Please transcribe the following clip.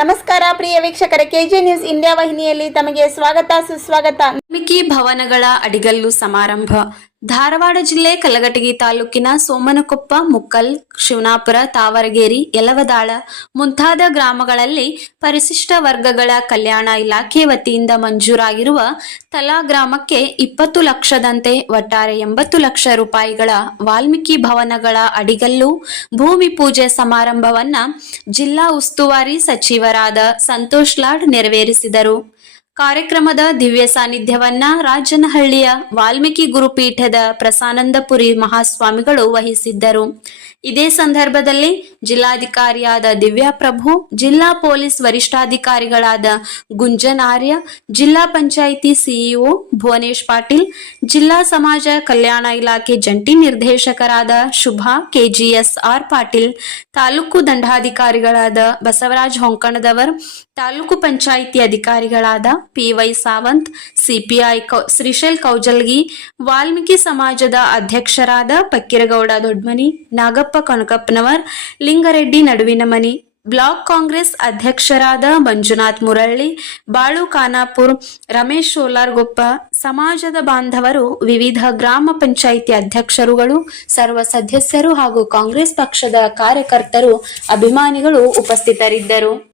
ನಮಸ್ಕಾರ ಪ್ರಿಯ ವೀಕ್ಷಕರ. K J news India ವಾಹಿನಿಯಲ್ಲಿ ತಮಗೆ ಸ್ವಾಗತ ಸುಸ್ವಾಗತ. ವಾಲ್ಮೀಕಿ ಭವನಗಳ ಅಡಿಗಲ್ಲು ಸಮಾರಂಭ. ಧಾರವಾಡ ಜಿಲ್ಲೆ ಕಲಘಟಗಿ ತಾಲೂಕಿನ ಸೋಮನಕೊಪ್ಪ, ಮುಕ್ಕಲ್, ಶಿವನಾಪುರ, ತಾವರಗೇರಿ, ಯಲವದಾಳ ಮುಂತಾದ ಗ್ರಾಮಗಳಲ್ಲಿ ಪರಿಶಿಷ್ಟ ವರ್ಗಗಳ ಕಲ್ಯಾಣ ಇಲಾಖೆ ವತಿಯಿಂದ ಮಂಜೂರಾಗಿರುವ ತಲಾ ಗ್ರಾಮಕ್ಕೆ ಇಪ್ಪತ್ತು ಲಕ್ಷದಂತೆ ಒಟ್ಟಾರೆ ಎಂಬತ್ತು ಲಕ್ಷ ರೂಪಾಯಿಗಳ ವಾಲ್ಮೀಕಿ ಭವನಗಳ ಅಡಿಗಲ್ಲು ಭೂಮಿ ಪೂಜೆ ಸಮಾರಂಭವನ್ನ ಜಿಲ್ಲಾ ಉಸ್ತುವಾರಿ ಸಚಿವರಾದ ಸಂತೋಷ್ ಲಾಡ್ ನೆರವೇರಿಸಿದರು. ಕಾರ್ಯಕ್ರಮದ ದಿವ್ಯ ಸಾನ್ನಿಧ್ಯವನ್ನ ರಾಜನಹಳ್ಳಿಯ ವಾಲ್ಮೀಕಿ ಗುರುಪೀಠದ ಪ್ರಸಾನಂದಪುರಿ ಮಹಾಸ್ವಾಮಿಗಳು ವಹಿಸಿದ್ದರು. ಇದೇ ಸಂದರ್ಭದಲ್ಲಿ ಜಿಲ್ಲಾಧಿಕಾರಿಯಾದ ದಿವ್ಯಾಪ್ರಭು ಜಿಲ್ಲಾ ಪೊಲೀಸ್ ವರಿಷ್ಠಾಧಿಕಾರಿಗಳಾದ ಗುಂಜನ್ ಆರ್ಯ, ಜಿಲ್ಲಾ ಪಂಚಾಯಿತಿ ಸಿಇಒ ಭುವನೇಶ್ ಪಾಟೀಲ್, ಜಿಲ್ಲಾ ಸಮಾಜ ಕಲ್ಯಾಣ ಇಲಾಖೆ ಜಂಟಿ ನಿರ್ದೇಶಕರಾದ ಶುಭಾ ಕೆಜಿಎಸ್ ಆರ್ ಪಾಟೀಲ್, ತಾಲೂಕು ದಂಡಾಧಿಕಾರಿಗಳಾದ ಬಸವರಾಜ್ ಹೊಂಕಣದವರ್, ತಾಲೂಕು ಪಂಚಾಯಿತಿ ಅಧಿಕಾರಿಗಳಾದ ಪಿವೈ ಸಾವಂತ್ ಸಿಪಿಐ ಶ್ರೀಶೈಲ್ ಕೌಜಲ್ಗಿ, ವಾಲ್ಮೀಕಿ ಸಮಾಜದ ಅಧ್ಯಕ್ಷರಾದ ಪಕ್ಕಿರಗೌಡ ದೊಡ್ಮನಿ, ನಾಗಪ್ಪ ಕನಕಪ್ಪನವರ್, ಲಿಂಗರೆಡ್ಡಿ ನಡುವಿನಮನಿ ಬ್ಲಾಕ್ ಕಾಂಗ್ರೆಸ್ ಅಧ್ಯಕ್ಷರಾದ ಮಂಜುನಾಥ್ ಮುರಳ್ಳಿ, ಬಾಳು ಖಾನಾಪುರ್, ರಮೇಶ್ ಸೋಲಾರ್ಗೊಪ್ಪ, ಸಮಾಜದ ಬಾಂಧವರು, ವಿವಿಧ ಗ್ರಾಮ ಪಂಚಾಯಿತಿ ಅಧ್ಯಕ್ಷರುಗಳು, ಸರ್ವ ಸದಸ್ಯರು ಹಾಗೂ ಕಾಂಗ್ರೆಸ್ ಪಕ್ಷದ ಕಾರ್ಯಕರ್ತರು, ಅಭಿಮಾನಿಗಳು ಉಪಸ್ಥಿತರಿದ್ದರು.